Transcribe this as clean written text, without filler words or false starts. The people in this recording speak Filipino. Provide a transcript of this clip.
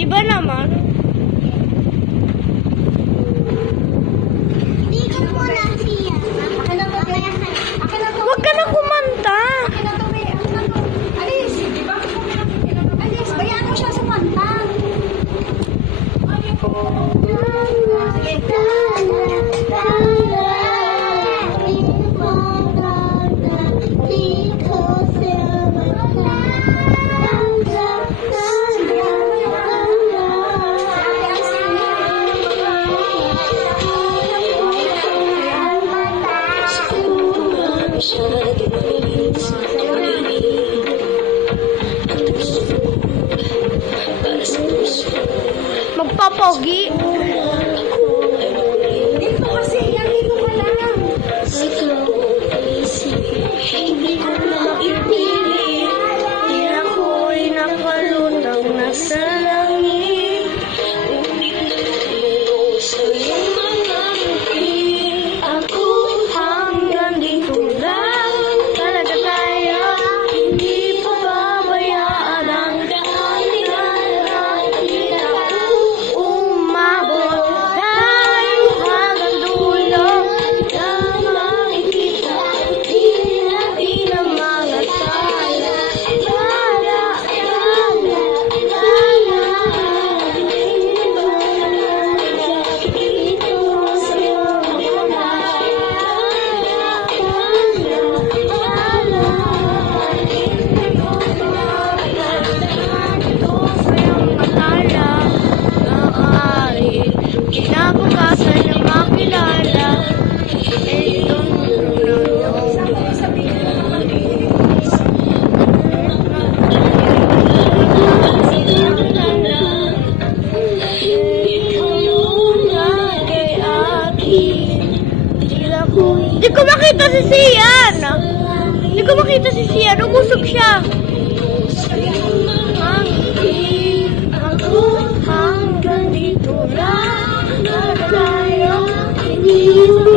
Iba naman. Huwag ka na kumanta. Alis, bayaan mo siya sumanta. Magpapogi. Dito kasi, yan dito ka lang. Hindi ko na mapipilit. Di ako'y nakalutang nasa langit. Sa iyong mga ngiti, ako hanggang dito lang. Talaga tayo, hindi pa babayaan ang daan. Hindi ako umabot tayo hanggang dulo. Nang makikita, di natin ang mga tala. Kinabukasan na makilala. Di ko makita si Sian. Di ko makita si Sian. Umusog siya. Ako hanggang dito lang. Tayo, hindi mo